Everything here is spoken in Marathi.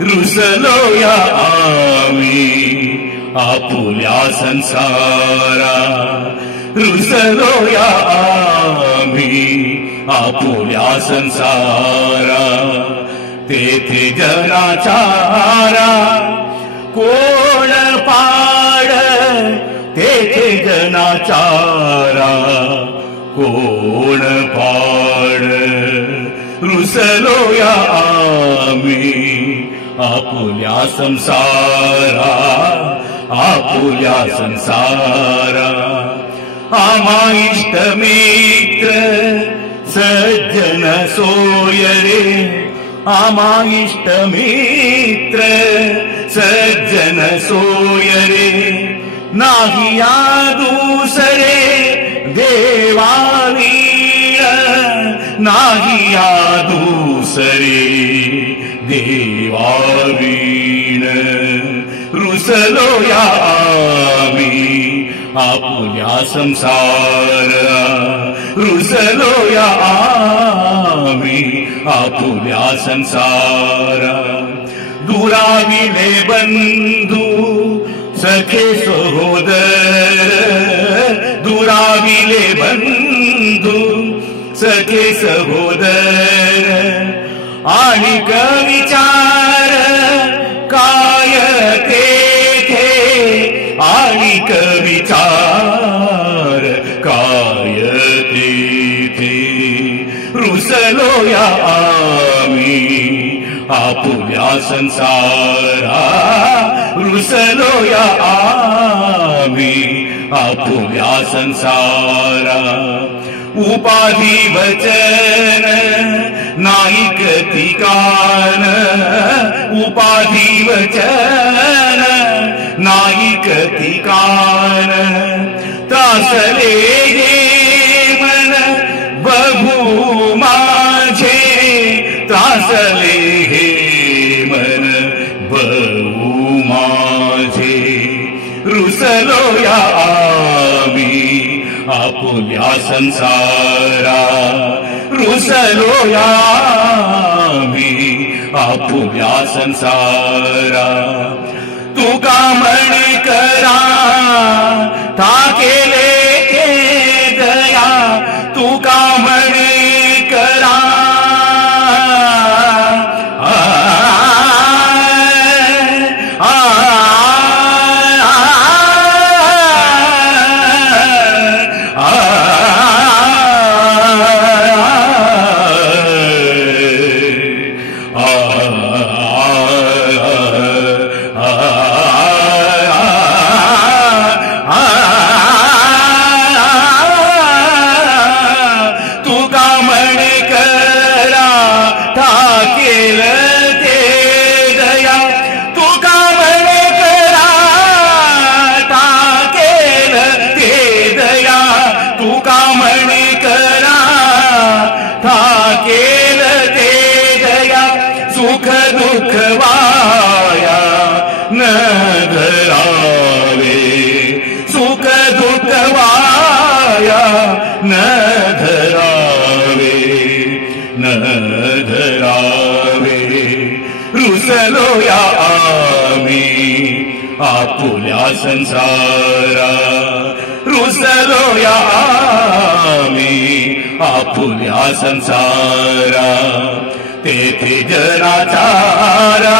रुसलो या आम्ही आपुल्या संसारा, रुसलो या आम्ही आपुल्या संसारा, तेथे जनाचारा कोण पाड, तेथे जनाचारा कोण पाड, रुसलो या आम्ही आपुल्या संसारा, आपुल्या संसारा, आम्हा इष्ट मित्र सज्जन सोय रे, आम्हा इष्ट मित्र सज्जन सोय रे, नाही या दुसरे देवावीण, नाही या दुसरे देवावीण, रुसलो या आम्ही आपुल्या संसारा, रुसलो या आम्ही आपुल्या संसारा, दुराविले बंधू सखे सहोदर, दुराविले बंधू सखे सहोदर, आणिक विचार काय तेथे, आणिक विचार काय तेथे, रुसलो या आम्ही आपुल्या संसारा, रुसलो या आम्ही आपुल्या संसारा, उपाधी वचन नाईक ठिकाण, उपाधी वचन नाईक ठिकाण, त्रासले हे मन बघू माझे, त्रासले हे मन बघू माझे, रुसलो या आम्ही आपुल्या संसारा, रुसलो या आम्ही आपुल्या संसारा, तुका म्हणे करा ता केले ते दया, तुका म्हणे करा सुख दुःख वाया न धरावे, सुख दुःख वाया न धरावे, न धरावे, रुसलो या आम्ही आपुल्या संसारा, रुसलो या आम्ही आपुल्या संसारा, तेथे जनाचारा